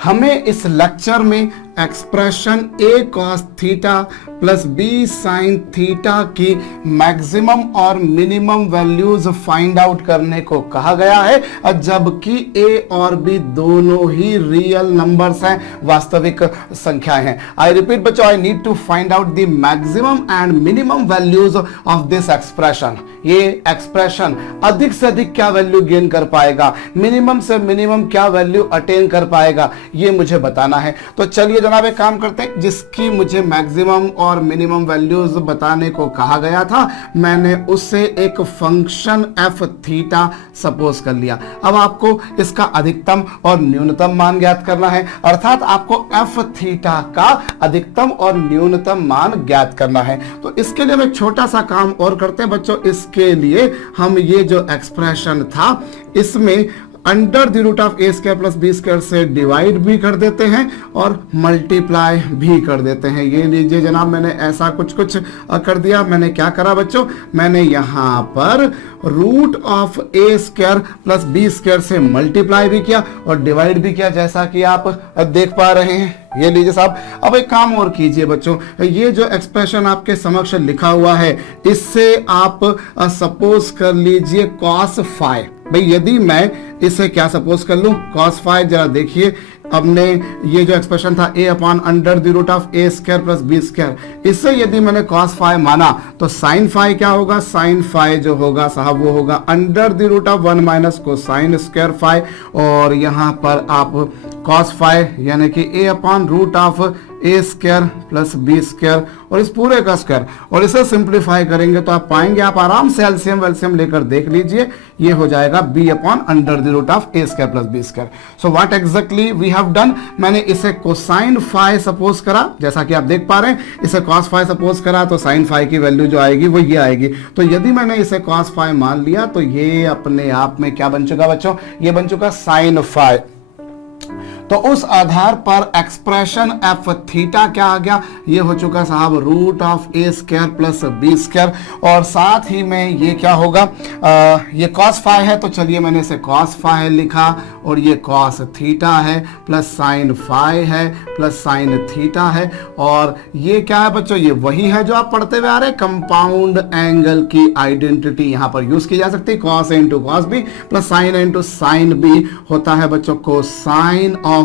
हमें इस लेक्चर में expression a cos theta plus b sin theta की मैक्सिमम और मिनिमम वैल्यूज फाइंड आउट करने को कहा गया है, जबकि a और b दोनों ही रियल नंबर्स हैं, वास्तविक संख्याएं हैं। आई रिपीट बच्चों, I need to find out the maximum and minimum values of this expression. ये एक्सप्रेशन अधिक से अधिक क्या वैल्यू गेन कर पाएगा, मिनिमम से मिनिमम क्या वैल्यू अटेन कर पाएगा, ये मुझे बताना है। तो चलिए जनाब एक काम करते हैं, जिसकी मुझे मैक्सिमम और मिनिमम वैल्यूज बताने को कहा गया था, मैंने उससे एक फंक्शन एफ थीटा सपोज कर लिया। अब आपको इसका अधिकतम और न्यूनतम मान ज्ञात करना है, अर्थात आपको एफ थीटा का अधिकतम और न्यूनतम मान ज्ञात करना है। तो इसके लिए हम एक छोटा सा काम और करते हैं बच्चों। इसके लिए हम ये जो एक्सप्रेशन था इसमें under the root of A square plus B square से डिवाइड भी कर देते हैं और मल्टीप्लाई भी कर देते हैं। ये लीजिए जनाब, मैंने ऐसा कुछ कर दिया। मैंने क्या करा बच्चों, मैंने यहां पर root of A square plus B square से मल्टीप्लाई भी किया और डिवाइड भी किया, जैसा कि आप देख पा रहे हैं। ये लीजिए साहब, अब एक काम और कीजिए बच्चों, ये जो एक्सप्रेशन आपके समक्ष लिखा हुआ है इससे आप सपोज कर लीजिए cos फाई। भाई यदि मैं इसे क्या सपोज कर लूं, cos फाई, जरा देखिए हमने ये जो एक्सप्रेशन था a upon under the root of A square plus B square, इससे यदि मैंने cos फाई माना तो sin फाई क्या होगा, sin फाई जो होगा साहब वो होगा under the root of 1 minus cosine square phi, और यहां पर आप cos फाई यानी कि a upon root of A square plus B square और इस पूरे का स्क्वायर, और इसे सिंप्लीफाई करेंगे तो आप पाएंगे, आप आराम से एलसीएम वेलसीएम लेकर देख लीजिए, ये हो जाएगा b upon under the root of A square plus B square. So what exactly we have done, मैंने इसे कोसाइन फाई सपोज करा, जैसा कि आप देख पा रहे हैं। इसे cos फाई सपोज करा तो sin फाई की वैल्यू जो आएगी वो ये आएगी। तो यदि मैंने इसे cos फाई मान लिया तो ये अपने आप में क्या बन चुका बच्चों, ये बन चुका sin फाई। तो उस आधार पर एक्सप्रेशन एफ थीटा क्या आ गया, ये हो चुका साहब root of A square plus B square, और साथ ही में ये क्या होगा, ये cos फाई है तो चलिए मैंने इसे cos फाई लिखा, और ये cos थीटा है प्लस sin फाई है प्लस sin थीटा है, और ये क्या है बच्चों, ये वही है जो आप पढ़ते हुए आ रहे हैं, कंपाउंड एंगल की आइडेंटिटी यहां पर यूज की जा सकती है। cos into cos B plus sin into sine B होता है बच्चों cosine of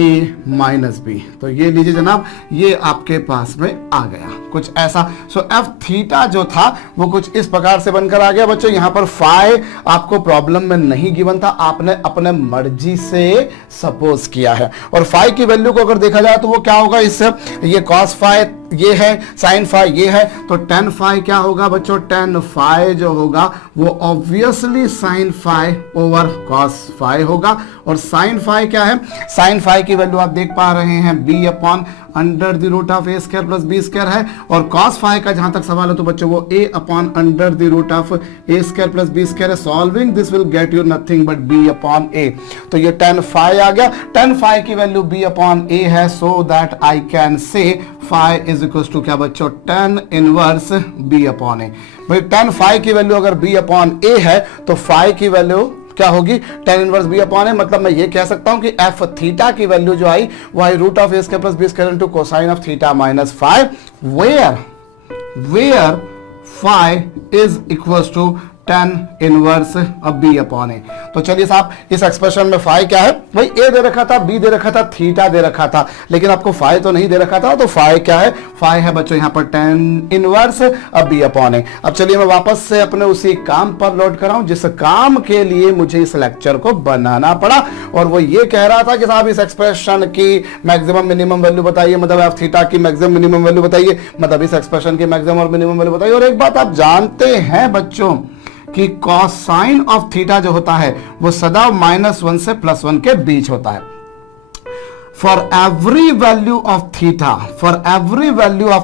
A minus B. तो ये लीजिए जनाब, ये आपके पास में आ गया कुछ ऐसा। सो एफ थीटा जो था वो कुछ इस प्रकार से बनकर आ गया बच्चों। यहां पर फाई आपको प्रॉब्लम में नहीं गिवन था, आपने अपने मर्जी से सपोज किया है, और फाई की वैल्यू को अगर देखा जाए तो वो क्या होगा, इससे ये cos फाई ये है, sin फाई ये है, तो tan फाई क्या होगा बच्चों, tan फाई जो होगा वो obviously sin phi over cos phi होगा। और sin फाई क्या है, sin फाई की वैल्यू आप देख पा रहे हैं b upon under the root of A square plus B square है, और cos फाई का जहां तक सवाल है तो बच्चों वो a upon under the root of A square plus B square है। Solving this will get you nothing but b upon a। तो ये tan फाई आ गया, tan फाई की वैल्यू b अपॉन a है, so that I can say phi is equal to क्या बच्चों, tan inverse b upon a। भाई tan phi की वैल्यू अगर b अपॉन a है तो फाई की वैल्यू क्या होगी, tan inverse b upon a। मतलब मैं ये कह सकता हूं कि एफ थीटा की वैल्यू जो आई वो आई root of A square plus B square into cosine of theta minus phi, where phi is equal to tan inverse अब b अपॉन a। तो चलिए साहब, इस एक्सप्रेशन में फाई क्या है, भाई a दे रखा था, b दे रखा था, थीटा दे रखा था, लेकिन आपको फाई तो नहीं दे रखा था। तो फाई क्या है, फाई है बच्चों यहाँ पर tan इनवर्स अब b अपॉन a। अब चलिए मैं वापस से अपने उसी काम पर लौट कर आऊं जिस काम के लिए मुझे इस लेक्चर को बनाना पड़ा, और वो ये कह रहा था कि साहब इस एक्सप्रेशन की मैक्सिमम मिनिमम वैल्यू बताइए, मतलब एफ थीटा की मैक्सिमम मिनिमम वैल्यू बताइए, मतलब इस एक्सप्रेशन की मैक्सिमम और मिनिमम वैल्यू बताइए। और एक बात आप जानते हैं बच्चों कि कोसाइन ऑफ थीटा जो होता है वो सदा -1 से +1 के बीच होता है। For every value of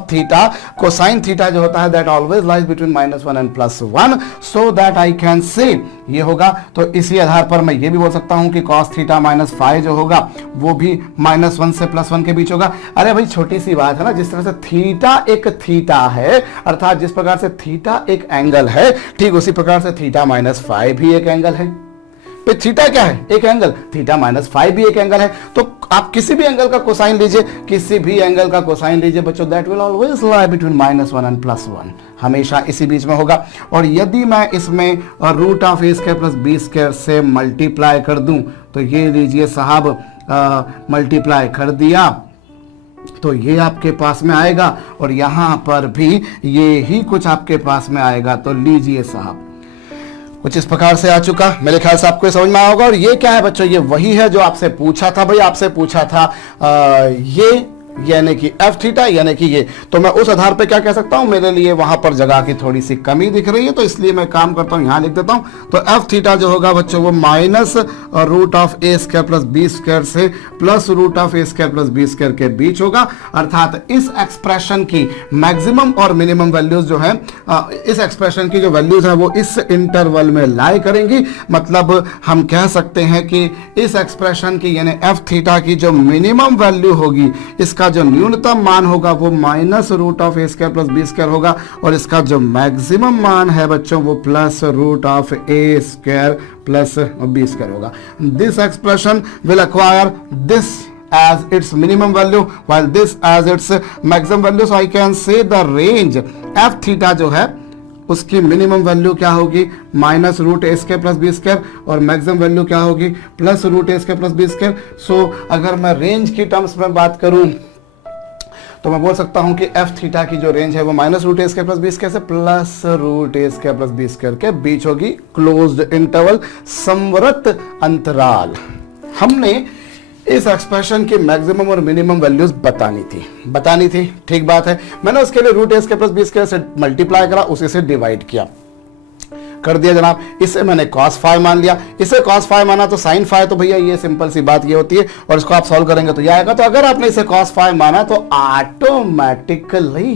theta, cosine theta जो होता है that always lies between -1 and +1, so that I can say ये होगा। तो इसी आधार पर मैं ये भी बोल सकता हूं कि cos थीटा माइनस फाई जो होगा वो भी -1 से +1 के बीच होगा। अरे भाई छोटी सी बात है ना, जिस तरह से थीटा एक थीटा है, अर्थात जिस प्रकार से थीटा एक एंगल है, ठीक उसी प्रकार से थीटा माइनस फाई भी एक एंगल है। पे थीटा क्या है? एक एंगल, थीटा माइनस फाइव भी एक एंगल है। तो आप किसी भी एंगल का कोसाइन लीजिए, किसी भी एंगल का कोसाइन लीजिए बच्चों, that will always lie between -1 and +1, हमेशा इसी बीच में होगा। और यदि मैं इसमें root of A square plus B square से मल्टीप्लाई कर दूं, तो ये लीजिए साहब, मल्टीप्लाई कर दिया तो ये आपके पास में आएगा, और यहां पर भी ये ही कुछ आपके पास में आएगा। तो लीजिए साहब, कुछ इस प्रकार से आ चुका, मेरे ख्याल से आपको समझ में आया होगा। और ये क्या है बच्चों? ये वही है जो आपसे पूछा था भाई, आपसे पूछा था ये यानी कि एफ थीटा, यानी कि ये। तो मैं उस आधार पे क्या कह सकता हूं, मेरे लिए वहां पर जगह की थोड़ी सी कमी दिख रही है, तो इसलिए मैं काम करता हूं, यहां लिख देता हूं। तो एफ थीटा जो होगा बच्चों वो minus root of A square plus B square से plus root of A square plus B square के बीच होगा। अर्थात इस एक्सप्रेशन की मैक्सिमम और मिनिमम वैल्यूज जो है, इस एक्सप्रेशन की जो वैल्यूज है वो इस इंटरवल में लाई करेंगी। मतलब हम कह सकते हैं कि इस एक्सप्रेशन की यानी एफ थीटा की जो मिनिमम वैल्यू होगी, इसका जो न्यूनतम मान होगा वो minus root of A square plus B square होगा, और इसका जो मैक्सिमम मान है बच्चों वो plus root of A square plus B square होगा। This expression will acquire this as its minimum value while this as its maximum value. So I can say the range f theta जो है उसकी minimum value क्या होगी, minus root ए square plus B square, और maximum value क्या होगी, plus root ए square plus B square. सो अगर मैं रेंज की टर्म्स में बात करूं तो मैं बोल सकता हूं कि एफ थीटा की जो रेंज है वो माइनस रूट ए स्क्वायर प्लस बी स्क्वायर से प्लस रूट ए स्क्वायर प्लस बी स्क्वायर के बीच होगी, क्लोज्ड इंटरवल, समवर्त अंतराल। हमने इस एक्सप्रेशन की मैक्सिमम और मिनिमम वैल्यूज बतानी थी, ठीक बात है। मैंने उसके लिए रूट ए स्क्वायर प्लस बी स्क्वायर से मल्टीप्लाई करा, उसी से डिवाइड किया, कर दिया जनाब। इसे मैंने cos फाइव मान लिया, इसे cos फाइव माना तो sin फाइव, तो भैया ये सिंपल सी बात ये होती है, और इसको आप सॉल्व करेंगे तो ये आएगा। तो अगर आपने इसे cos फाइव माना तो ऑटोमेटिकली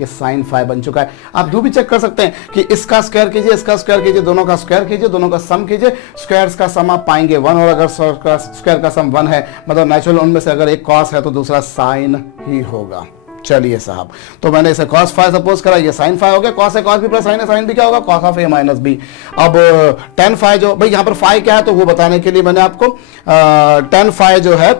ये sin फाइव बन चुका है। आप दो भी चेक कर सकते हैं कि इसका स्क्वायर कीजिए, इसका स्क्वायर कीजिए, दोनों का स्क्वायर कीजिए, दोनों का सम कीजिए, स्क्वायर्स का सम आप पाएंगे 1, और अगर स्क्वायर का सम 1 है मतलब नेचुरल उनमें से अगर एक cos है तो दूसरा sin ही होगा। चलिए साहब, तो मैंने इसे cos फाइव सपोज करा, ये sin फाइव हो गया, cos है cos भी प्लस sin है sin भी क्या होगा, cos of a minus B. अब tan फाइव जो भाई यहाँ पर फाइव क्या है तो वो बताने के लिए मैंने आपको tan फाइव जो है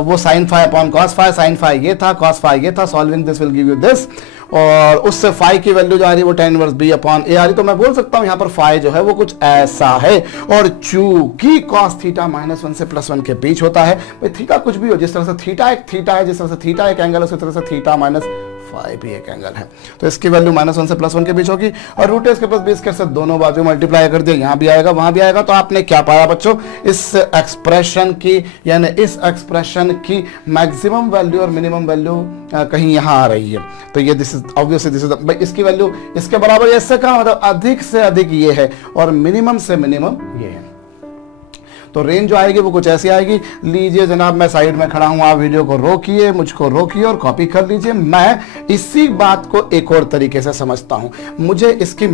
वो sin five upon cos five, sin five ये था, cos फाइव ये था, solving this will give you this, और उससे फाइव की वैल्यू जो आ रही है वो tan inverse b upon a आ रही। तो मैं बोल सकता हूं यहाँ पर फाइव जो है वो कुछ ऐसा है, और चूंकि cos थीटा -1 से +1 के बीच होता है, भाई थीटा कुछ भी हो, जिस तरह से थीटा है, जिस तरह से थीटा एक एंगल है, उसी तरह से थीटा -5 भी एक एंगल है। तो इसकी वैल्यू -1 से +1 के बीच होगी, और रूट इसके प्लस बी स्क्वायर से दोनों बाजू मल्टीप्लाई कर दिया, यहाँ भी आएगा वहां भी आएगा। तो आपने क्या पाया बच्चों, इस एक्सप्रेशन की यानी इस एक्सप्रेशन की मैक्सिमम वैल्यू और मिनिमम वैल्यू कहीं यहाँ आ रही है। तो ये this is obviously this is इसकी वैल्यू इसके बराबर, इससे कहा मतलब अधिक से अधिक ये है, और मिनिमम से मिनिमम ये है। तो रेंज जो आएगी वो कुछ ऐसी आएगी। लीजिए जनाब, मैं साइड में खड़ा हूं, आप वीडियो को रोकिए, मुझको रोकिए और कॉपी कर लीजिए। मैं इसी बात को एक और तरीके से समझता हूं। मुझे इसकी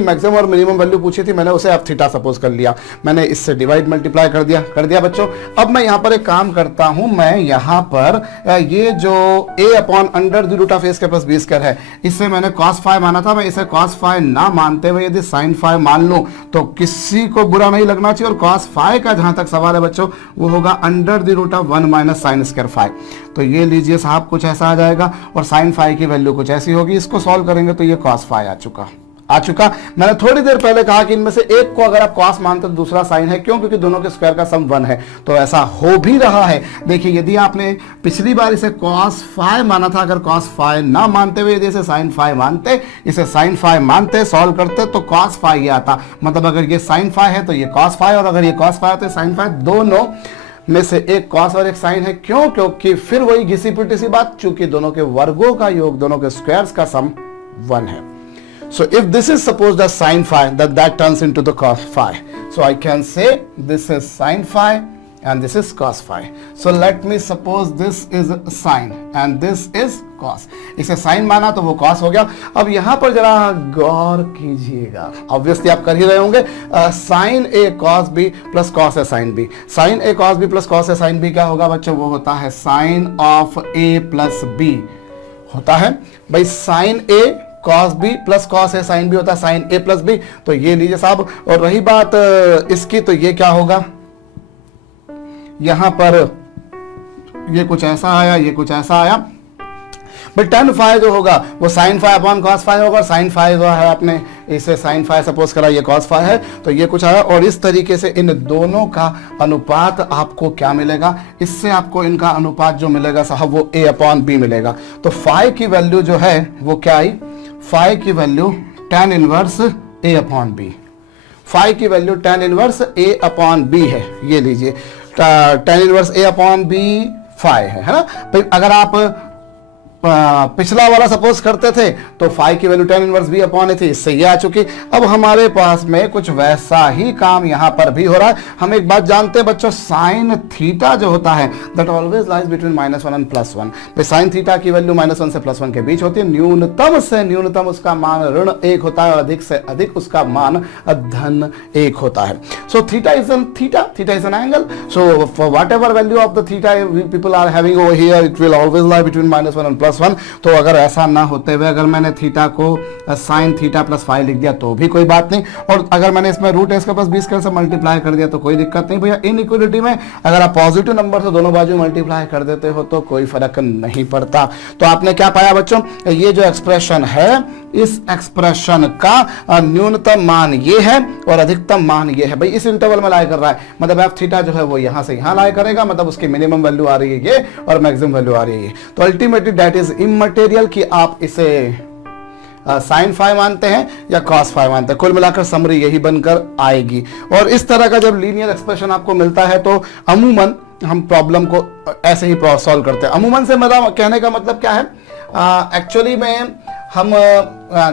मैक्सिमम और मिनिमम वैल्यू पूछी थी, मैंने उसे एफ थीटा सपोज कर लिया, मैंने इससे डिवाइड मल्टीप्लाई कर दिया बच्चों। अब मैं यहां पर एक काम करता हूं, मैं यहां पर ये जो a upon under the root of A square plus B square है, इससे मैंने cos फाइव माना था, मैं इसे cos फाइव ना मानते हुए यदि sin फाइव मान लूं तो किसी को बुरा नहीं लगना चाहिए। और cos फाइव का जहां तक सवाल है बच्चों वो होगा under the root of 1 minus sine square five. तो ये लीजिए साहब कुछ ऐसा आ जाएगा, और साइन फाइव की वैल्यू कुछ ऐसी होगी। इसको सॉल्व करेंगे तो ये cos फाइव आ चुका। मैंने थोड़ी देर पहले कहा कि इनमें से एक को अगर आप cos मानते तो दूसरा साइन है, क्यों? क्योंकि दोनों के स्क्वायर का सम 1 है। तो ऐसा हो भी रहा है। देखिए, यदि आपने पिछली बार इसे cos फाइव माना था, अगर cos फाइव ना मानते हुए यदि इसे sin फाइव मानते, इसे sin फाइव मानते, सॉल्व करते तो cos फाइव ये आता। मतलब अगर ये sin फाइव है तो ये cos फाइव, और अगर ये cos फाइव तो sin फाइव, दोनों में से एक cos और एक sin है। क्यों? क्योंकि फिर वही घिसी पिटी सी बात, चूंकि दोनों के वर्गों का योग, दोनों के स्क्वायर्स का सम 1 है। So if this is supposed as sin phi, that turns into the cos phi. So I can say this is sin phi and this is cos phi. So let me suppose this is sin and this is cos. इसे sin माना तो वो cos हो गया। अब यहाँ पर जरा गौर कीजिएगा, ऑब्वियसली आप कर ही रहे होंगे, sin a cos b plus cos a sin b। sin a cos b plus cos a sin b क्या होगा बच्चों? वो होता है sin of a plus b होता है भाई। sin a cos b plus cos a sin b होता है sin a प्लस b, तो ये लीजिए साहब। और रही बात इसकी, तो ये क्या होगा, यहां पर ये कुछ ऐसा आया, ये कुछ ऐसा आया, बट tan phi जो होगा वो sin phi upon cos phi होगा। sin phi जो है आपने इसे sin phi सपोज करा, ये cos phi है, तो ये कुछ आया। और इस तरीके से इन दोनों का अनुपात आपको क्या मिलेगा, इससे आपको इनका अनुपात जो मिलेगा साहब वो a अपॉन b मिलेगा। तो phi की वैल्यू जो है वो क्या आई, phi की value tan inverse a upon b, phi की value tan inverse a upon b है। ये लीजिए tan inverse a upon b phi है ना। भाई अगर आप पिछला वाला सपोज करते थे तो फाई की value tan inverse b upon a थी, इससे ये आ चुकी। अब हमारे पास में कुछ वैसा ही काम यहां पर भी हो रहा है। हम एक बात जानते हैं बच्चों, साइन थीटा जो होता है that always lies between -1 and +1। भाई साइन थीटा की वैल्यू -1 से +1 के बीच होती है। न्यूनतम से न्यूनतम उसका मान ऋण 1 होता है और अधिक से अधिक उसका मान धन 1 होता है। So theta is an angle. So for whatever value of the theta people are having over here, it will always lie between -1 and +1। तो अगर ऐसा ना होते हुए अगर मैंने थीटा को साइन थीटा प्लस फाई लिख दिया तो भी कोई बात नहीं, और अगर मैंने इसमें रूट s का प्लस b² से मल्टीप्लाई कर दिया तो कोई दिक्कत नहीं भैया। इनइक्वालिटी में अगर आप पॉजिटिव नंबर से दोनों बाजू मल्टीप्लाई कर देते हो तो कोई फर्क नहीं पड़ता। तो आपने क्या पाया बच्चों, ये जो एक्सप्रेशन है, इस एक्सप्रेशन का न्यूनतम मान ये है और अधिकतम मान ये है। भाई इस इंटरवल में लाया कर रहा है, मतलब एफ थीटा जो है वो यहां से यहां लाया करेगा, मतलब उसकी मिनिमम वैल्यू आ रही है ये और मैक्सिमम वैल्यू आ रही है ये। तो अल्टीमेटली दैट इज इमटेरियल कि आप इसे साइन फाई मानते हैं या कॉस फाई मानते हैं, कुल मिलाकर समरी यही बनकर आएगी। और इस तरह का जब लीनियर एक्सप्रेशन आपको मिलता है तो अमूमन हम प्रॉब्लम को ऐसे ही सॉल्व करते हैं। अमूमन से मेरा कहने का मतलब क्या है, एक्चुअली में हम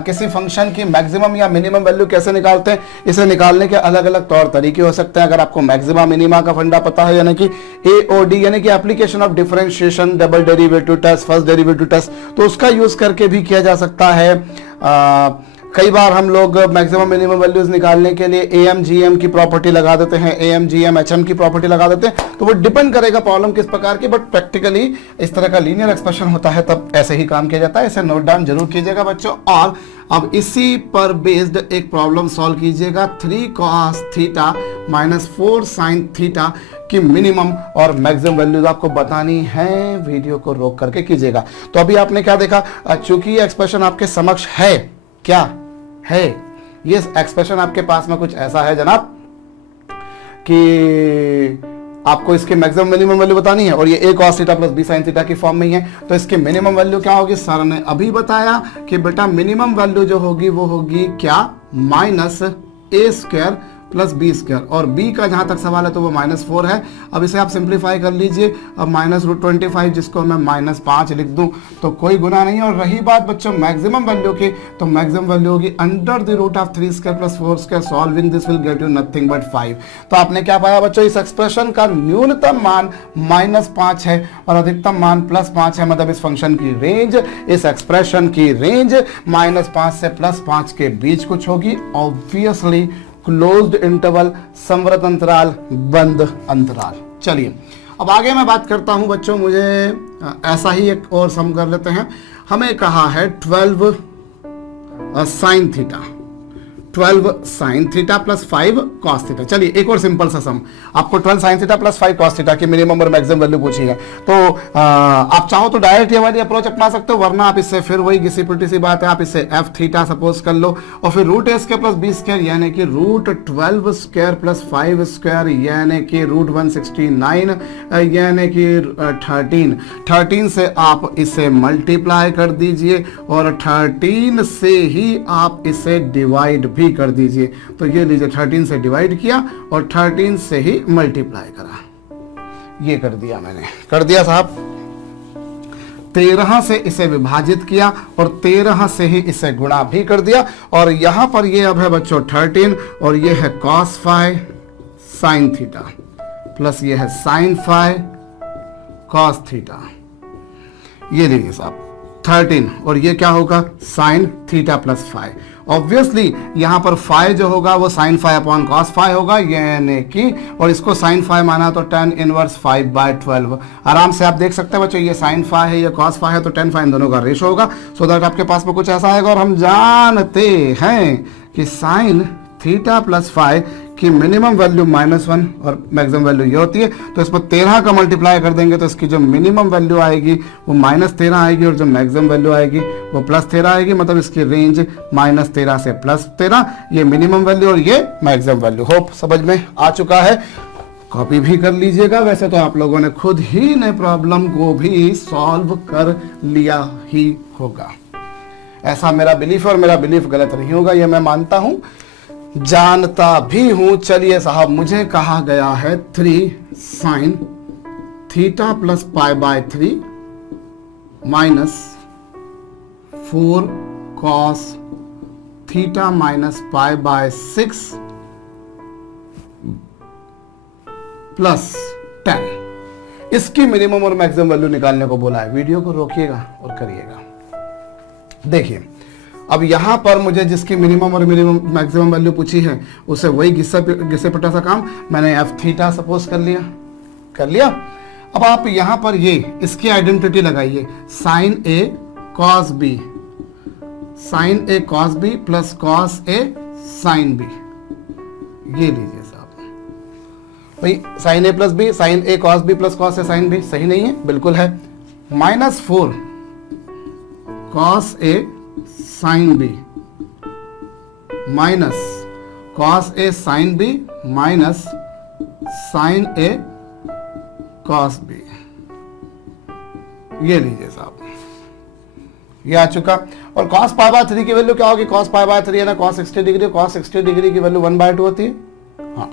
किसी फंक्शन की मैक्सिमम या मिनिमम वैल्यू कैसे निकालते हैं, इसे निकालने के अलग अलग तौर तरीके हो सकते हैं। अगर आपको मैक्सिमा मिनिमा का फंडा पता है, यानी कि एओडी यानी कि application of differentiation, double derivative test, first derivative test, तो उसका यूज करके भी किया जा सकता है। कई बार हम लोग मैक्सिमम मिनिमम वैल्यूज निकालने के लिए एएम जीएम की प्रॉपर्टी लगा देते हैं, एएम जीएम एचएम की प्रॉपर्टी लगा देते हैं, तो वो डिपेंड करेगा प्रॉब्लम किस प्रकार की, बट प्रैक्टिकली इस तरह का लीनियर एक्सप्रेशन होता है तब ऐसे ही काम किया जाता है। इसे नोट डाउन जरूर कीजिएगा बच्चों। और अब इसी पर बेस्ड एक प्रॉब्लम सॉल्व कीजिएगा। 3 cos theta minus 4 sin theta की मिनिमम और मैक्सिमम वैल्यूज आपको बतानी है, वीडियो को रोक करके कीजिएगा। तो अभी आपने क्या देखा, चूंकि ये एक्सप्रेशन आपके समक्ष है, क्या है ये एक्सप्रेशन आपके पास में कुछ ऐसा है जनाब कि आपको इसके मैक्सिमम मिनिमम वैल्यू बतानी है, और ये a cos theta plus b sin theta की फॉर्म में ही है। तो इसके मिनिमम वैल्यू क्या होगी, सर ने अभी बताया कि बेटा मिनिमम वैल्यू जो होगी वो होगी क्या, -a² प्लस b², और b का जहां तक सवाल है तो वो -4 है। अब इसे आप सिंप्लीफाई कर लीजिए, अब -√25 जिसको मैं -5 लिख दूं तो कोई गुना नहीं। और रही बात बच्चों मैक्सिमम वैल्यू की, तो मैक्सिमम वैल्यू होगी √3² plus 4², solving this will get you nothing but 5। तो आपने क्या पाया बच्चों, इस एक्सप्रेशन का न्यूनतम मान -5 है और अधिकतम मान +5 है, मतलब इस फंक्शन की रेंज, इस एक्सप्रेशन की रेंज -5 से +5 के बीच कुछ होगी। ऑब्वियसली क्लोज्ड इंटरवल, संवृत अंतराल, बंद अंतराल। चलिए अब आगे मैं बात करता हूं बच्चों, मुझे ऐसा ही एक और सम कर लेते हैं। हमें कहा है 12 sin theta, 12 sin theta plus 5 cos theta. चलिए एक और सिंपल सा सम, आपको 12 sin theta plus 5 cos theta की मिनिमम और मैक्सिमम वैल्यू पूछी है। तो आप चाहो तो डायरेक्ट ये वाली अप्रोच अपना सकते हो, वरना आप इससे फिर वही घिसी पिटी सी बात है, आप इससे f थीटा सपोज कर लो और फिर √a² प्लस b² यानी कि √12² प्लस 5² यानी कि √169 यानी कि 13 से आप इसे मल्टीप्लाई कर दीजिए और 13 से ही आप इसे डिवाइड भी कर दीजिए। तो ये लीजिए 13 से डिवाइड किया और 13 से ही मल्टीप्लाई करा, ये कर दिया मैंने, कर दिया साहब। 13 से इसे विभाजित किया और 13 से ही इसे गुणा भी कर दिया, और यहां पर ये अब है बच्चों 13 और ये है cos phi sin theta plus ये है sin phi cos थीटा। ये लीजिए साहब 13 और ये क्या होगा sine theta plus five. Obviously यहाँ पर फाइव जो होगा वो sine five upon cos five होगा, यानी कि और इसको साइन फाइव माना तो tan इनवर्स 5/12। आराम से आप देख सकते हैं बच्चों, ये साइन फाइव है ये कॉस फाइव है, तो tan फाइव दोनों का रेशो होगा। सो दैट आपके पास में कुछ ऐसा आएगा। और हम जानते हैं कि साइन थीटा प्लस फाइव की मिनिमम वैल्यू -1 और मैक्सिमम वैल्यू ये होती है। तो इस पर 13 का मल्टीप्लाई कर देंगे तो इसकी जो मिनिमम वैल्यू आएगी वो -13 आएगी और जो मैक्सिमम वैल्यू आएगी वो +13 आएगी। मतलब इसकी रेंज -13 से +13, ये मिनिमम वैल्यू और ये मैक्सिमम वैल्यू। होप समझ में आ चुका है। कॉपी भी कर लीजिएगा। वैसे तो आप लोगों ने खुद ही ने प्रॉब्लम को भी सॉल्व कर लिया ही होगा, ऐसा मेरा बिलीफ है और मेरा बिलीफ गलत नहीं होगा, ये मैं मानता हूं, जानता भी हूं। चलिए साहब, मुझे कहा गया है 3 sine theta plus π/3 -4 cos theta minus π/6 plus 10। इसकी मिनिमम और मैक्सिमम वैल्यू निकालने को बोला है। वीडियो को रोकिएगा और करिएगा। देखिए, अब यहां पर मुझे जिसकी मिनिमम और मिनिमम मैक्सिमम वैल्यू पूछी है उसे वही घिसे पिटा सा काम मैंने एफ थीटा सपोज कर लिया। अब आप यहां पर ये इसकी आइडेंटिटी लगाइए, sign A cos B, sign A cos B plus cos A sine B. ये लीजिए साहब, भाई sign A plus B, sign A cos B plus cos A sine B सही नहीं है? बिल्कुल है। -4 cos A sine B minus cos A sine B minus sign A cos B. ये लीजिए साहब, ये आ चुका। और cos π/3 की वैल्यू क्या होगी? cos π/3 है ना cos 60 डिग्री, cos 60 डिग्री की वैल्यू 1/2 होती है। हाँ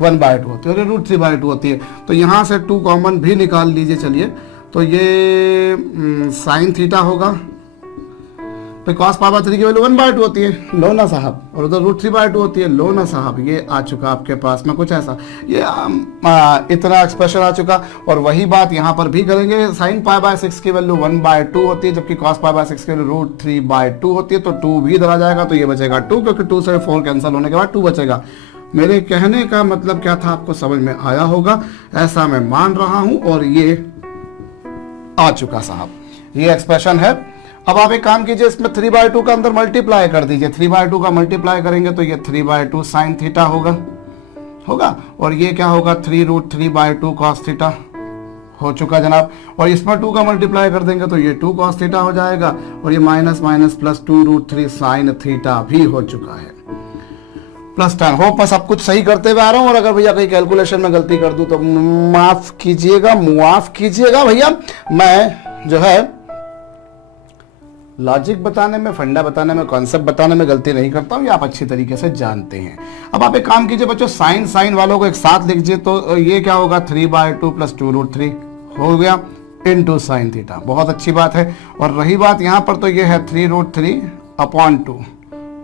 1/2 होती है और √3/2 होती है। तो यहां से 2 कॉमन भी निकाल लीजिए। चलिए, तो ये साइन थीटा होगा, तो cos π/3 की वैल्यू 1/2 होती है, लो ना साहब, और उधर √3/2 होती है, लो ना साहब। ये आ चुका आपके पास में कुछ ऐसा, ये इतना एक्सप्रेशन आ चुका। और वही बात यहाँ पर भी करेंगे। साइन π/6 की वैल्यू 1/2 होती है, जबकि cos π/6 की वैल्यू √3/2 होती है। तो 2 भी इधर आ जाएगा, तो ये बचेगा 2, क्योंकि 2 से 4 कैंसिल होने के बाद 2 बचेगा। मेरे कहने का मतलब क्या था आपको समझ में आया होगा, ऐसा मैं मान रहा हूं। और ये आ चुका साहब, ये एक्सप्रेशन है। अब आप एक काम कीजिए, इसमें 3/2 का अंदर मल्टीप्लाई कर दीजिए। 3/2 का मल्टीप्लाई करेंगे तो ये 3/2 साइन थीटा होगा। और ये क्या होगा? 3√3/2 कॉस थीटा हो चुका जनाब। और इसमें 2 का मल्टीप्लाई कर देंगे तो ये 2 कॉस थीटा हो जाएगा। और ये minus minus plus 2√3 sine theta भी हो चुका है, +10। हो मैं सब कुछ सही करते हुए आ रहा हूं। और अगर भैया कहीं कैलकुलेशन में गलती कर दूं तो माफ कीजिएगा भैया। मैं जो है लॉजिक बताने में, फंडा बताने में, कॉन्सेप्ट बताने में गलती नहीं करता हूं, ये आप अच्छी तरीके से जानते हैं। अब आप एक काम कीजिए बच्चों, साइन वालों को एक साथ लिख दीजिए। तो ये क्या होगा? 3/2 प्लस 2√3 हो गया इनटू साइन थीटा। बहुत अच्छी बात है। और रही बात यहाँ पर, तो ये है 3√3/2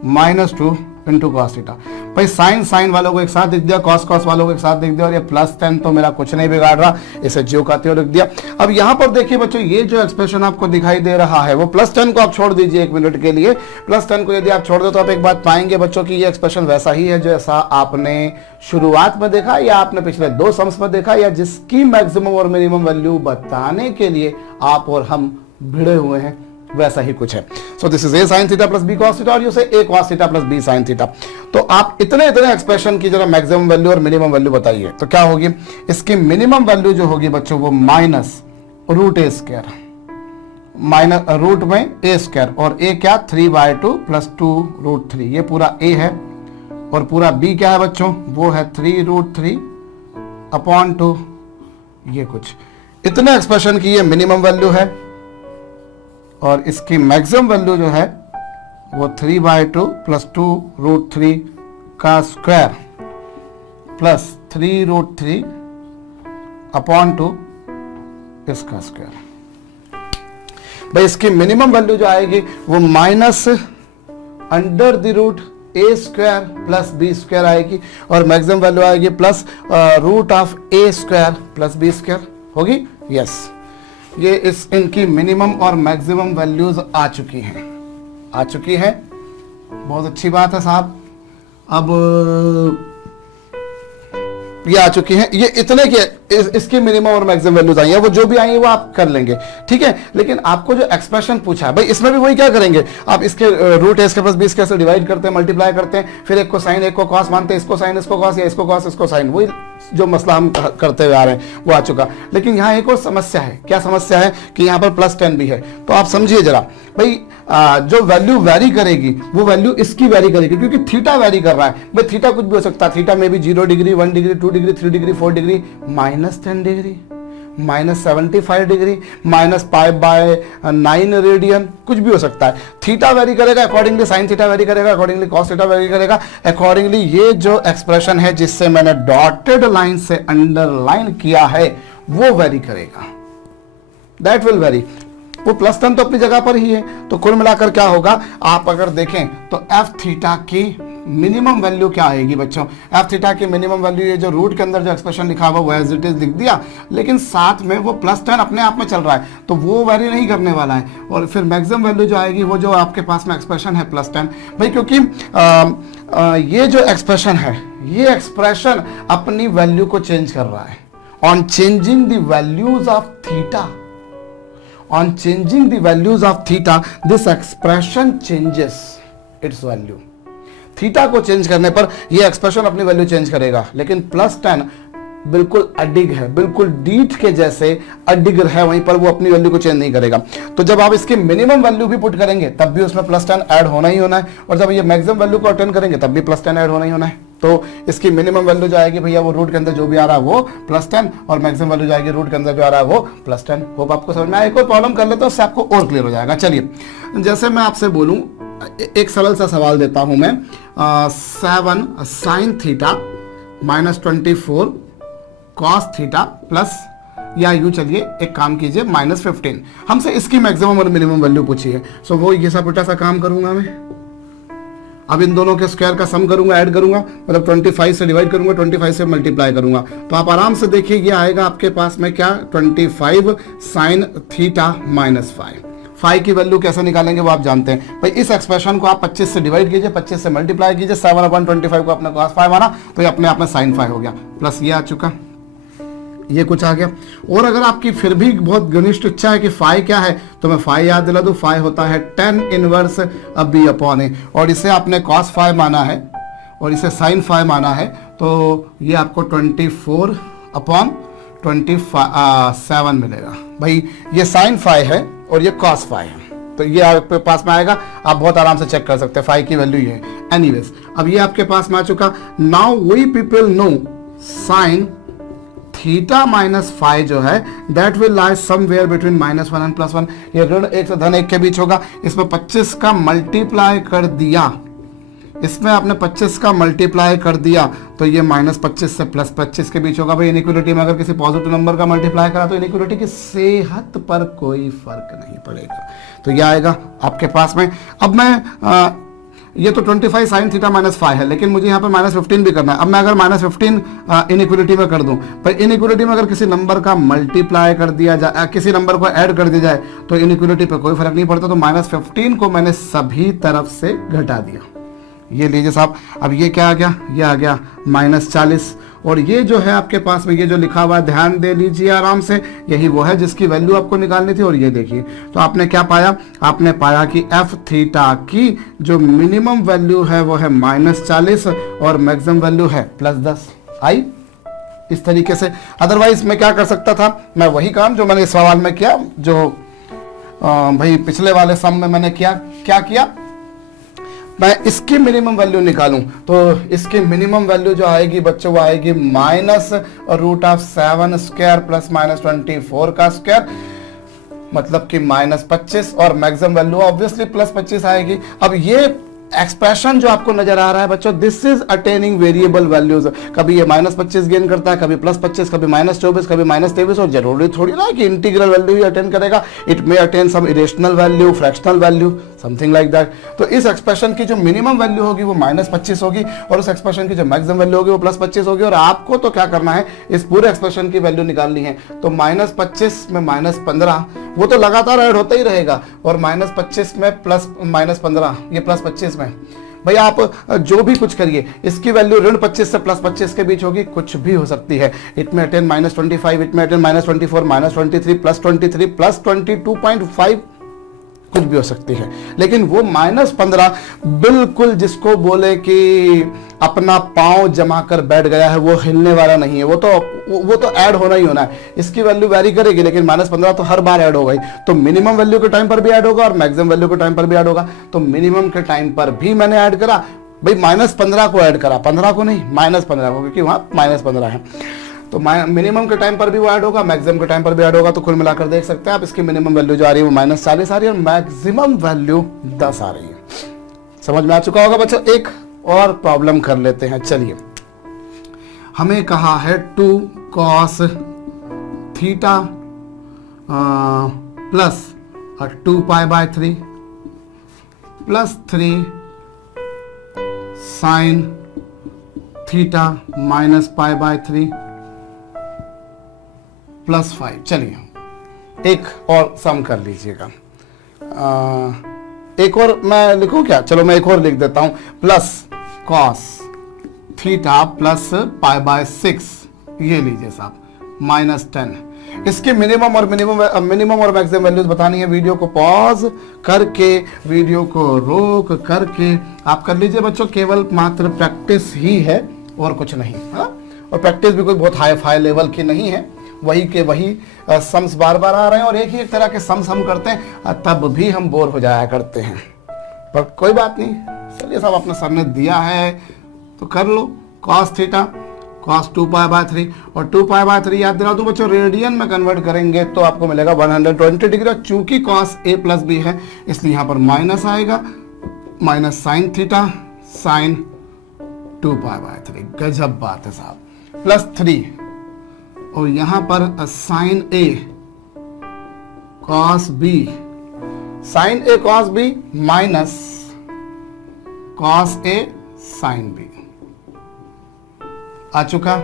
-2 इंटू कॉस थीटा। भाई साइन वालों को एक साथ लिख दिया, कॉस वालों को एक साथ लिख दिया। और ये +10 तो मेरा कुछ नहीं बिगाड़ रहा, इसे ज्यों का त्यों लिख दिया। अब यहाँ पर देखिए बच्चों, ये जो एक्सप्रेशन आपको दिखाई दे रहा है वो +10 को आप छोड़ दीजिए 1 मिनट के लिए। +10 को यदि आप छोड़ दो तो आप एक बात पाएंगे बच्चों की ये एक्सप्रेशन वैसा ही है जैसा आपने शुरुआत में देखा, या आपने पिछले 2 सम्स में देखा, या जिसकी मैक्सिमम और मिनिमम वैल्यू बताने के लिए आप और हम भिड़े हुए हैं, वैसा ही कुछ है। So this is a sin theta plus b cos theta, और यू से a cos theta plus b sin theta. तो आप इतने एक्सप्रेशन की जरा मैक्सिमम वैल्यू और मिनिमम वैल्यू बताइए, तो क्या होगी? इसकी मिनिमम वैल्यू जो होगी बच्चों वो -√a², माइनस रूट में a², और a क्या? 3/2 प्लस 2√3। ये पूरा a है। और पूरा b क्या है बच्चों? वो है 3√3/2। ये कुछ इतने एक्सप्रेशन की ये मिनिमम वैल्यू है। और इसकी मैक्सिमम वैल्यू जो है वो 3/2 प्लस 2√3 का स्क्वायर प्लस 3√3/2 इसका स्क्वायर। भाई इसकी मिनिमम वैल्यू जो आएगी वो -√a² प्लस b² आएगी। और मैक्सिमम वैल्यू आएगी प्लस √a² प्लस b² होगी। यस, ये इस इनकी मिनिमम और मैक्सिमम वैल्यूज आ चुकी हैं, बहुत अच्छी बात है साहब। अब ये आ चुकी हैं, ये इतने के इसकी मिनिमम और मैक्सिमम वैल्यूज आई है, वो जो भी आई है वो आप कर लेंगे, ठीक है। लेकिन आपको जो एक्सप्रेशन पूछा है भाई, इसमें भी वही क्या करेंगे आप, इसके रूट है, इसके पास 20 कैसे डिवाइड करते हैं, मल्टीप्लाई करते हैं, फिर एक को साइन एक को कॉस मानते हैं, इसको साइन इसको कॉस, या इसको कॉस इसको साइन, वही जो मसला हम करते हुए आ रहे हैं वो आ चुका। लेकिन यहाँ एक और समस्या है, क्या समस्या है कि यहाँ पर +10 भी है। तो आप समझिए जरा भाई, जो वैल्यू वेरी करेगी वो वैल्यू इसकी वेरी करेगी, क्योंकि थीटा वेरी कर रहा है भाई। थीटा कुछ भी हो सकता है, थीटा में भी 0 degree, 1 degree, 2 degree, 3 degree, 4 degree, -10 degree, -75 degree, -π/9 radian, कुछ भी हो सकता है। थीटा वेरी करेगा, अकॉर्डिंगली साइन थीटा वेरी करेगा, अकॉर्डिंगली कॉस थीटा वेरी करेगा, अकॉर्डिंगली ये जो एक्सप्रेशन है जिससे मैंने डॉटेड लाइन से अंडरलाइन किया है वो वेरी करेगा, दैट विल वेरी। वो +10 तो अपनी जगह पर ही है। तो कुल मिलाकर क्या होगा, आप अगर देखें तो एफ थीटा की मिनिमम वैल्यू क्या आएगी बच्चों, एफ थीटा की मिनिमम वैल्यू, ये जो रूट के अंदर जो एक्सप्रेशन लिखा हुआ वो एज इट इज लिख दिया, लेकिन साथ में वो +10 अपने आप में चल रहा है, तो वो वेरी नहीं करने वाला है। और फिर मैक्सिमम वैल्यू जो आएगी वो जो आपके पास में एक्सप्रेशन है +10 भाई, क्योंकि ये जो एक्सप्रेशन है, ये एक्सप्रेशन अपनी वैल्यू को चेंज कर रहा है। On changing the values of theta, on changing the values of theta, this expression changes its value। Theta को चेंज करने पर ये एक्सप्रेशन अपनी वैल्यू चेंज करेगा, लेकिन +10 बिल्कुल अडिग है, बिल्कुल डीट के जैसे अडिग है, वहीं पर वो अपनी वैल्यू को चेंज नहीं करेगा। तो जब आप इसकी मिनिमम वैल्यू भी पुट करेंगे तब भी उसमें +10 ऐड होना ही होना है, और जब ये मैक्सिमम वैल्यू को अटेंड करेंगे तब भी +10 ऐड होना ही होना है। तो इसकी मिनिमम वैल्यू जो आएगी भैया वो रूट के अंदर जो भी आ रहा है वो +10, और मैक्सिमम वैल्यू जाएगी रूट के अंदर जो आ रहा है वो +10। होप आपको समझ में आया। एक और प्रॉब्लम कर लेते हैं, उससे आपको और क्लियर हो जाएगा। चलिए, जैसे मैं आपसे बोलूं, एक सरल सा सवाल देता हूं मैं, 7 sin theta -24 cos theta plus, या यूं चलिए एक काम कीजिए -15, हमसे इसकी मैक्सिमम और मिनिमम वैल्यू पूछी है। सो वो ये सा सा काम करूंगा मैं, अब इन दोनों के स्क्वायर का सम करूंगा, ऐड करूंगा, मतलब 25 से डिवाइड करूंगा, 25 से मल्टीप्लाई करूंगा, तो आप आराम से देखिए ये आएगा आपके पास में क्या, 25 sin थीटा -5। फाई की वैल्यू कैसे निकालेंगे वो आप जानते हैं भाई। इस एक्सप्रेशन को आप 25 से डिवाइड कीजिए, 25 से मल्टीप्लाई कीजिए, 7/25 को अपने cos 5 माना तो ये अपने आप में sin 5 हो गया, प्लस ये आ चुका, ये कुछ आ गया। और अगर आपकी फिर भी बहुत घनिष्ठ इच्छा है कि फाई क्या है, तो मैं फाई याद दिला दूं, फाई होता है tan इनवर्स b/a, और इसे आपने cos 5 माना है और इसे sin 5 माना है, तो ये आपको 24/27 मिलेगा भाई। ये sin 5 है और ये cos 5 है, तो ये आपके पास में आएगा, आप बहुत आराम से चेक कर सकते हैं, फाई की वैल्यू ये है। एनीवेज, अब ये आपके पास में आ चुका। Now we people know sin theta -5 जो है that will lie somewhere between -1 and +1। ये ऋण 1 से धन 1 के बीच होगा। इसमें 25 का मल्टीप्लाई कर दिया, इसमें आपने 25 का मल्टीप्लाई कर दिया तो ये -25 से +25 के बीच होगा भाई। इनइक्वालिटी में अगर किसी पॉजिटिव नंबर का मल्टीप्लाई करा तो इनइक्वालिटी की सेहत पर कोई फर्क नहीं पड़ेगा, तो ये आएगा आपके पास में। अब मैं ये तो 25 sin थीटा -5 है, लेकिन मुझे यहाँ पर -15 भी करना है। अब मैं अगर -15 इनइक्वालिटी में कर दूं, पर इनइक्वालिटी में अगर किसी नंबर का मल्टीप्लाई कर दिया जाए, किसी नंबर को ऐड कर दिया जाए तो इनइक्वालिटी पे कोई फर्क नहीं पड़ता, तो -15 को मैंने सभी तरफ से घटा दिया। ये लीजिए साहब, अब ये क्या आ गया, ये आ गया -40, और ये जो है आपके पास में ये जो लिखा हुआ है, ध्यान दे लीजिए आराम से, यही वो है जिसकी वैल्यू आपको निकालनी थी। और ये देखिए, तो आपने क्या पाया, आपने पाया कि एफ थीटा की जो मिनिमम वैल्यू है वो है -40 और मैक्सिमम वैल्यू है +10 आई, इस तरीके से। अदरवाइज मैं क्या कर सकता था, मैं वही काम जो मैंने इस सवाल में किया, जो भाई पिछले वाले सम में मैंने क्या किया, मैं इसकी मिनिमम वैल्यू निकालूं, तो इसकी मिनिमम वैल्यू जो आएगी बच्चों वो आएगी -√7² प्लस -24 का स्क्वायर, मतलब कि -25, और मैक्सिमम वैल्यू ऑब्वियसली +25 आएगी। अब ये एक्सप्रेशन जो आपको नजर आ रहा है बच्चों, this is attaining variable values. कभी ये -25 गेन करता है, कभी +25, कभी -24, कभी -23, और जरूरी थोड़ी ना कि इंटीग्रल वैल्यू ही अटेन करेगा। It may attain some irrational value, fractional value, something like that. तो इस एक्सप्रेशन की जो मिनिमम वैल्यू होगी वो -25 होगी, और उस एक्सप्रेशन की जो मैक्सिमम वैल्यू होगी वो +25 होगी। और आपको तो क्या करना है, इस पूरे एक्सप्रेशन की वैल्यू निकालनी है। तो -25 में -15 वो तो लगातार ऐड होता ही रहेगा, और -25 में -15, ये +25 में भाई आप जो भी कुछ करिए, इसकी वैल्यू ऋण 25 से +25 के बीच होगी, कुछ भी हो सकती है। इट में अटेन -25, इट में अटेन -24, -23, +23, +22.5, कुछ भी हो सकती है। लेकिन वो -15 बिल्कुल जिसको बोले कि अपना पांव जमा कर बैठ गया है, वो हिलने वाला नहीं है, वो तो ऐड होना ही होना है। इसकी वैल्यू वेरी करेगी, लेकिन -15 तो हर बार ऐड होगा ही। तो मिनिमम वैल्यू के टाइम पर भी ऐड होगा और मैक्सिमम वैल्यू के टाइम पर भी ऐड होगा। तो मिनिमम के टाइम पर भी मैंने ऐड करा भाई, -15 को ऐड करा, 15 को नहीं, -15 को, क्योंकि वहां -15 है। तो मिनिमम के टाइम पर भी वो ऐड होगा, मैक्सिमम के टाइम पर भी ऐड होगा। तो कुल मिलाकर देख सकते हैं आप, इसकी मिनिमम वैल्यू जो आ रही है वो -40 आ रही है, और मैक्सिमम वैल्यू 10 आ रही है। समझ में आ चुका होगा बच्चों। एक और प्रॉब्लम कर लेते हैं, चलिए। हमें कहा है 2 cos theta plus 2π/3 plus 3 sin theta minus π/3 +5। चलिए एक और सम कर लीजिएगा। एक और मैं लिखूं क्या? चलो मैं एक और लिख देता हूं, प्लस cos थीटा प्लस π/6, ये लीजिए साहब, -10। इसके मिनिमम और मैक्सिमम वैल्यूज बतानी है। वीडियो को पॉज करके, वीडियो को रोक करके आप कर लीजिए बच्चों। केवल मात्र प्रैक्टिस ही है और कुछ नहीं, हाँ? और प्रैक्टिस भी कोई बहुत हाई लेवल की नहीं है, वही के वही सम्स बार बार आ रहे हैं और एक ही एक तरह के सम्स हम करते हैं, तब भी हम बोर हो जाया करते हैं। पर कोई बात नहीं, चलिए साहब, अपने सर ने दिया है तो कर लो। cos थीटा cos 2π/3, और 2π/3 याद दिला दूं बच्चों, रेडियन में कन्वर्ट करेंगे तो आपको मिलेगा 120 डिग्री। चूंकि cos a प्लस बी है, इसलिए यहां पर माइनस आएगा, माइनस साइन थीटा साइन 2π/3। गजब बात है साहब। +3, और यहां पर sine a cos b, sine a cos b minus cos a sine b आ चुका।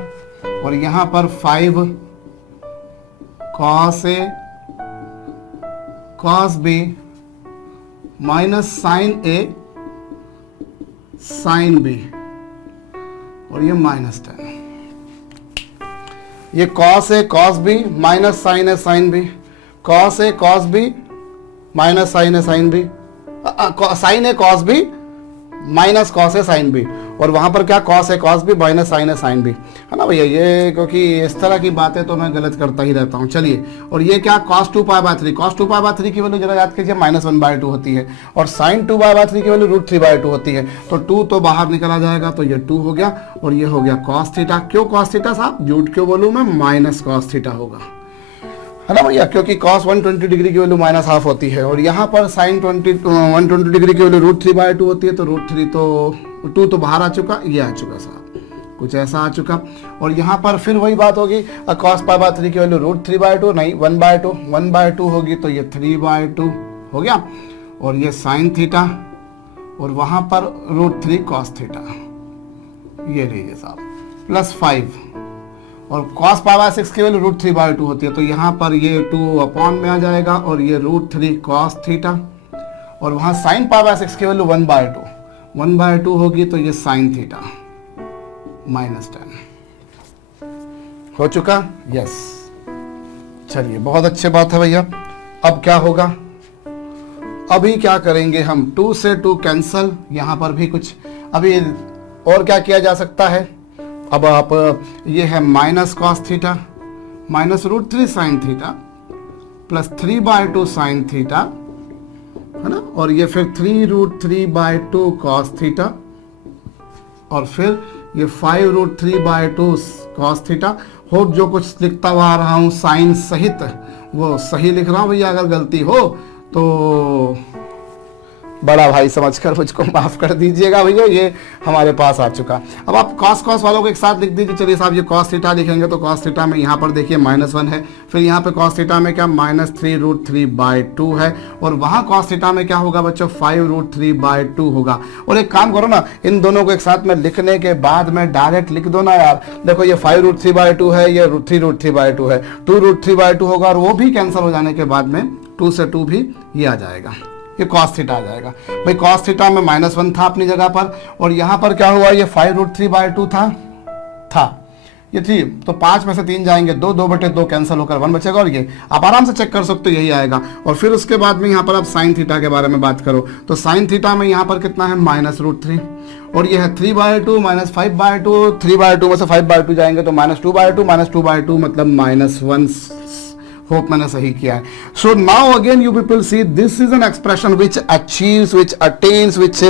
और यहां पर 5 cos a cos b minus sine a sine b, और ये -10। ये cos a cos b minus sine a sine b, cos a cos b minus sine a sine b, sine a cos b minus cos a sine b, और वहां पर क्या cos a cos b minus sine a sine b, है ना भैया। ये क्योंकि इस तरह की बातें तो मैं गलत करता ही रहता हूं। चलिए, और ये क्या cos 2π/3, cos 2π/3 की वैल्यू जरा याद कीजिए -1/2 होती है, और sin 2π/3 की वैल्यू √3/2 होती है। तो 2 तो बाहर निकला जाएगा, तो ये 2 हो गया, और ये हो गया cos थीटा। क्यों cos थीटा साहब? झूठ क्यों बोलूं मैं, माइनस cos थीटा होगा, है ना भैया, क्योंकि cos 120 डिग्री की वैल्यू -½ होती है, और यहाँ पर sin 120 डिग्री की वैल्यू √3/2 होती है। तो √3 तो 2 तो बाहर आ चुका, ये आ चुका साहब, कुछ ऐसा आ चुका। और यहाँ पर फिर वही बात होगी, cos π/3 की वैल्यू √3/2 नहीं 1/2 होगी, तो ये 3/2 हो गया। और ये sin थीटा, और वहाँ पर √3 cos थीटा, ये लीजिए साहब, +5। और cos π/6 की वैल्यू √3/2 होती है, तो यहाँ पर ये 2 अपॉन में आ जाएगा, और ये √3 cos थीटा, और वहाँ sin π/6 की वैल्यू 1/2 होगी, तो ये sin थीटा -10 हो चुका। यस, चलिए बहुत अच्छी बात है भैया। अब क्या होगा? अभी क्या करेंगे हम, 2 से 2 कैंसल, यहाँ पर भी कुछ अभी और क्या किया जा सकता है। अब आप ये है minus cos theta minus √3 sine theta plus 3/2 sine theta, है ना, और ये फिर 3√3/2 cos थीटा, और फिर ये 5√3/2 cos थीटा। होप जो कुछ लिखता हुआ आ रहा हूँ साइन सहित वो सही लिख रहा हूँ भैया, अगर गलती हो तो बड़ा भाई समझकर मुझको माफ कर दीजिएगा भैया, ये हमारे पास आ चुका। अब आप कॉस कॉस वालों को एक साथ लिख दीजिए। चलिए साहब, ये कॉस थीटा लिखेंगे तो कॉस थीटा में यहाँ पर देखिए -1 है, फिर यहाँ पे कॉस थीटा में क्या -3√3/2 है, और वहाँ कॉस थीटा में क्या होगा बच्चों 5√3/2 होगा। और एक काम करो ना, इन दोनों को एक साथ में लिखने के बाद में डायरेक्ट लिख दो ना यार। देखो ये 5√3/2 है, ये 3√3/2 है, 2√3/2 होगा, और वो भी कैंसिल हो जाने के बाद में 2 से 2 भी ये आ जाएगा, ये cos थीटा आ जाएगा। भाई cos थीटा में -1 था अपनी जगह पर, और यहाँ पर क्या हुआ, ये 5√3/2 था ये 3, तो 5 में से 3 जाएंगे, 2/2 कैंसिल होकर 1 बचेगा, और ये आप आराम से चेक कर सकते हो, यही आएगा। और फिर उसके बाद में यहाँ पर आप साइन थीटा के बारे में बात करो, तो साइन थीटा में यहाँ पर कितना है -√3, और ये है 3/2 -5/2, 3/2 में से 5/2 जाएंगे तो -2/2 मतलब -1। होप मैंने सही किया है। So now again you people see this is an expression which achieves, which attains, which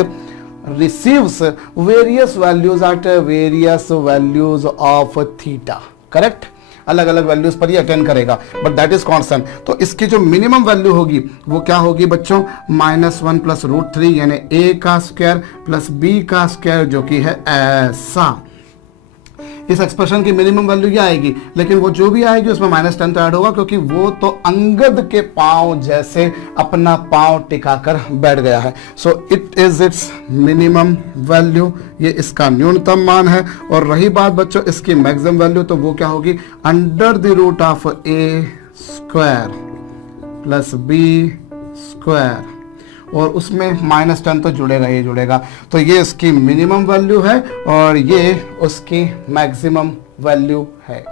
receives various values at various values of theta, correct? अलग अलग वैल्यूज पर ही अटेंड करेगा, बट दैट इज कांस्टेंट। तो इसकी जो मिनिमम वैल्यू होगी वो क्या होगी बच्चों, -1 + √3 यानी a का स्क्वायर प्लस b का स्क्वायर, जो कि है ऐसा। इस एक्सप्रेशन की मिनिमम वैल्यू क्या आएगी, लेकिन वो जो भी आएगी उसमें -10 तो ऐड होगा, क्योंकि वो तो अंगद के पांव जैसे अपना पांव टिकाकर बैठ गया है। So it is it's minimum value, ये इसका न्यूनतम मान है। और रही बात बच्चों इसकी मैक्सिमम वैल्यू, तो वो क्या होगी, √a² + b², और उसमें -10 तो जुड़ेगा ही जुड़ेगा। तो ये इसकी मिनिमम वैल्यू है और ये उसकी मैक्सिमम वैल्यू है।